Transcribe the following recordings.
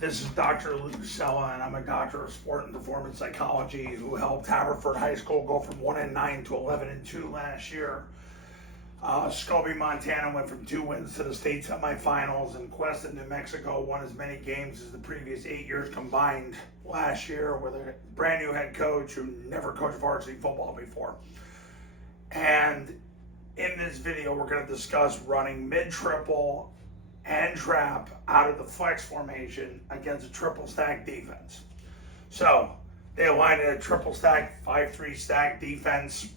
This is Dr. Lucasella, and I'm a doctor of sport and performance psychology who helped Haverford High School go from 1-9 to 11-2 last year. Scobie, Montana went from 2 wins to the state semifinals, and Cuesta, New Mexico won as many games as the previous 8 years combined last year with a brand new head coach who never coached varsity football before. And in this video, we're going to discuss running mid-triple and trap out of the flex formation against a triple stack defense. So they aligned in a triple stack, 5-3 stack defense.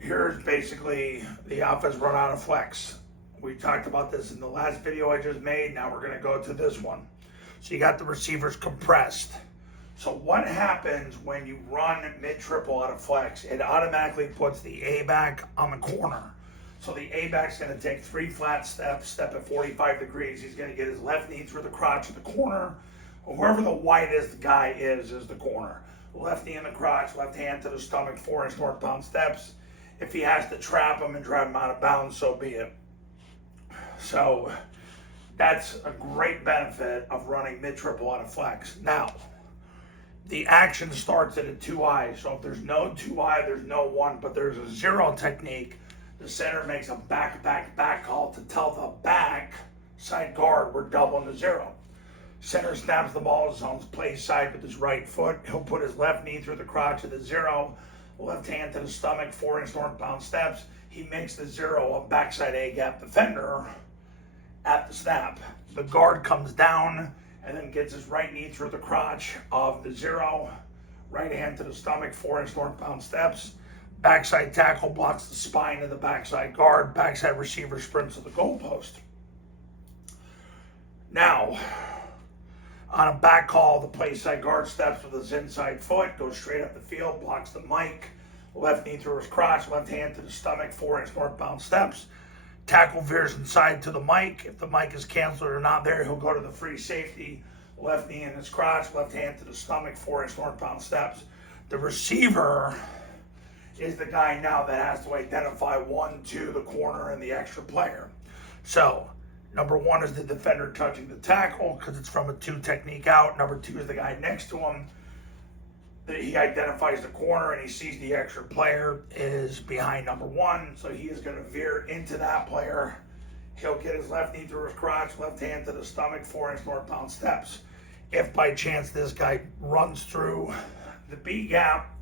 Here's basically the offense run out of flex. We talked about this in the last video I just made. Now we're going to go to this one. So you got the receivers compressed. So what happens when you run mid-triple out of flex? It automatically puts the A-back on the corner. So the A-back's going to take 3 flat steps, step at 45 degrees. He's going to get his left knee through the crotch of the corner. Whoever the widest guy is the corner. Left knee in the crotch, left hand to the stomach, 4-inch northbound steps. If he has to trap him and drive him out of bounds, so be it. So that's a great benefit of running mid-triple out of flex. Now, the action starts at a 2-eye. So if there's no 2-eye, there's no 1, but there's a 0 technique. The center makes a back call to tell the back side guard we're doubling the 0. Center snaps the ball his own play side with his right foot. He'll put his left knee through the crotch of the 0, left hand to the stomach, 4-inch northbound steps. He makes the 0 a backside A-gap defender at the snap. The guard comes down and then gets his right knee through the crotch of the 0, right hand to the stomach, 4-inch northbound steps. Backside tackle blocks the spine of the backside guard. Backside receiver sprints to the goalpost. Now, on a back call, the play side guard steps with his inside foot, goes straight up the field, blocks the mic, left knee through his crotch, left hand to the stomach, 4-inch northbound steps. Tackle veers inside to the mic. If the mic is canceled or not there, he'll go to the free safety, left knee in his crotch, left hand to the stomach, 4-inch northbound steps. The receiver is the guy now that has to identify 1, 2, the corner, and the extra player. So, number 1 is the defender touching the tackle because it's from a 2 technique out. Number 2 is the guy next to him. He identifies the corner and he sees the extra player is behind number 1, so he is going to veer into that player. He'll get his left knee through his crotch, left hand to the stomach, 4-inch northbound steps. If by chance this guy runs through the B gap,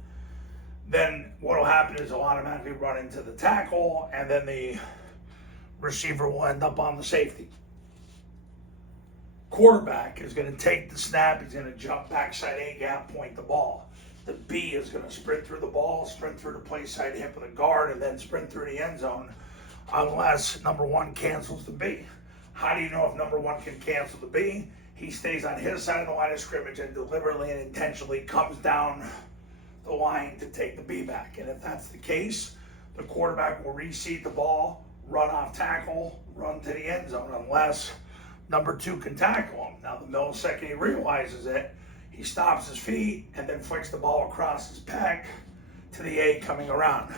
then what will happen is he'll automatically run into the tackle, and then the receiver will end up on the safety. Quarterback is going to take the snap. He's going to jump backside A-gap, point the ball. The B is going to sprint through the ball, sprint through the play side hip of the guard, and then sprint through the end zone unless number 1 cancels the B. How do you know if number 1 can cancel the B? He stays on his side of the line of scrimmage and deliberately and intentionally comes down the line to take the B back. And if that's the case, the quarterback will reseat the ball, run off tackle, run to the end zone unless number 2 can tackle him. Now the millisecond he realizes it, he stops his feet and then flicks the ball across his pec to the A coming around.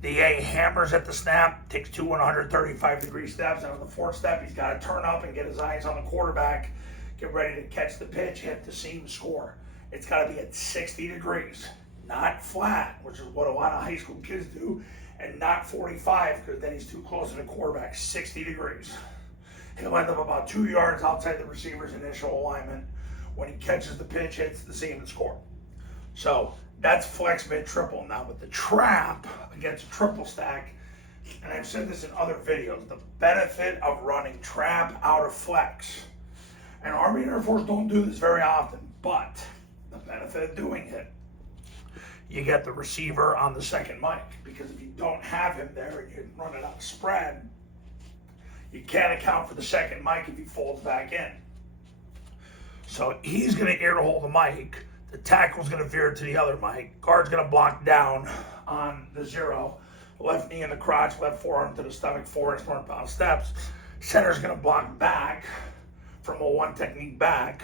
The A hammers at the snap, takes 2 135-degree steps. And on the 4th step, he's got to turn up and get his eyes on the quarterback, get ready to catch the pitch, hit the seam, score. It's got to be at 60 degrees. Not flat, which is what a lot of high school kids do, and not 45 because then he's too close to the quarterback, 60 degrees. He'll end up about 2 yards outside the receiver's initial alignment. When he catches the pitch, hits the seam and score. So that's flex mid-triple. Now with the trap against a triple stack, and I've said this in other videos, the benefit of running trap out of flex, and Army and Air Force don't do this very often, but the benefit of doing it, you get the receiver on the second mic, because if you don't have him there and you run it on a spread, you can't account for the second mic if he folds back in. So he's going to ear to hold the mic, the tackle's going to veer to the other mic, guard's going to block down on the 0, left knee in the crotch, left forearm to the stomach, 4-inch northbound steps. Center's going to block back from a 1 technique back.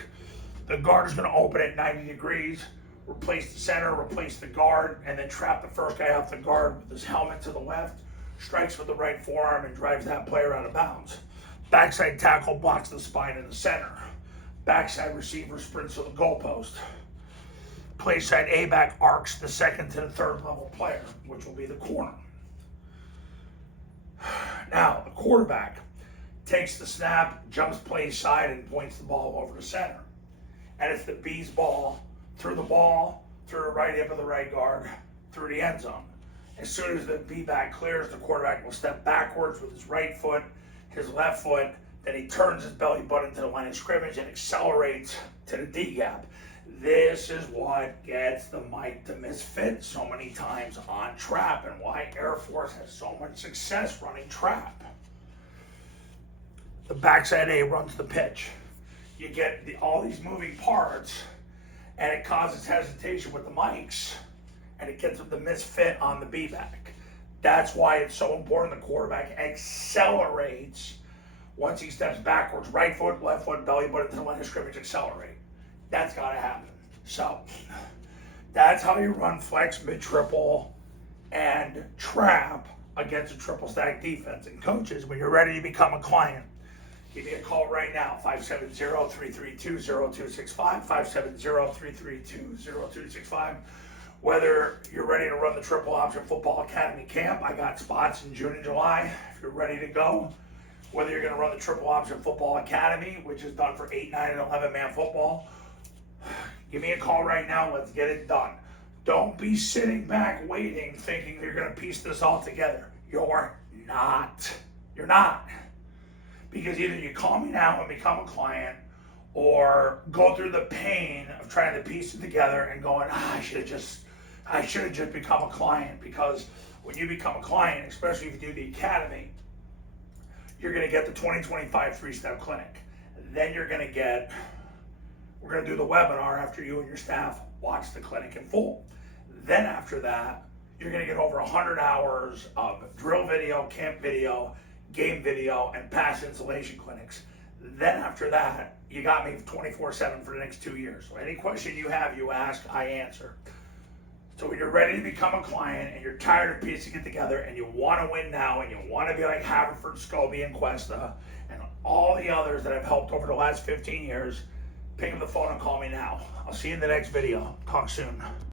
The guard is going to open at 90 degrees. Replace the center, replace the guard, and then trap the first guy off the guard with his helmet to the left, strikes with the right forearm, and drives that player out of bounds. Backside tackle blocks the spine in the center. Backside receiver sprints to the goalpost. Play side A-back arcs the second to the third level player, which will be the corner. Now, the quarterback takes the snap, jumps play side, and points the ball over to center. And it's the B's ball, through the right hip of the right guard, through the end zone. As soon as the B back clears, the quarterback will step backwards with his right foot, his left foot, then he turns his belly button to the line of scrimmage and accelerates to the D gap. This is what gets the Mike the Misfit so many times on trap, and why Air Force has so much success running trap. The backside A runs the pitch. You get all these moving parts, and it causes hesitation with the mics, and it gets the misfit on the B-back. That's why it's so important the quarterback accelerates once he steps backwards. Right foot, left foot, belly button to the line of scrimmage, accelerate. That's got to happen. So that's how you run flex, mid-triple, and trap against a triple stack defense. And coaches, when you're ready to become a client, give me a call right now, 570-332-0265, 570-332-0265. Whether you're ready to run the Triple Option Football Academy camp, I got spots in June and July if you're ready to go. Whether you're going to run the Triple Option Football Academy, which is done for 8, 9, and 11-man football, give me a call right now. Let's get it done. Don't be sitting back waiting thinking you're going to piece this all together. You're not. You're not. Because either you call me now and become a client, or go through the pain of trying to piece it together and going, I should have just become a client. Because when you become a client, especially if you do the academy, you're going to get the 2025 3-step clinic. Then we're going to do the webinar after you and your staff watch the clinic in full. Then after that, you're going to get over 100 hours of drill video, camp video, game video, and pass installation clinics. Then after that, you got me 24/7 for the next 2 years. So any question you have, you ask, I answer. So when you're ready to become a client and you're tired of piecing it together and you want to win now and you want to be like Haverford, Scobie, and Cuesta and all the others that have helped over the last 15 years, pick up the phone and call me now. I'll see you in the next video. Talk soon.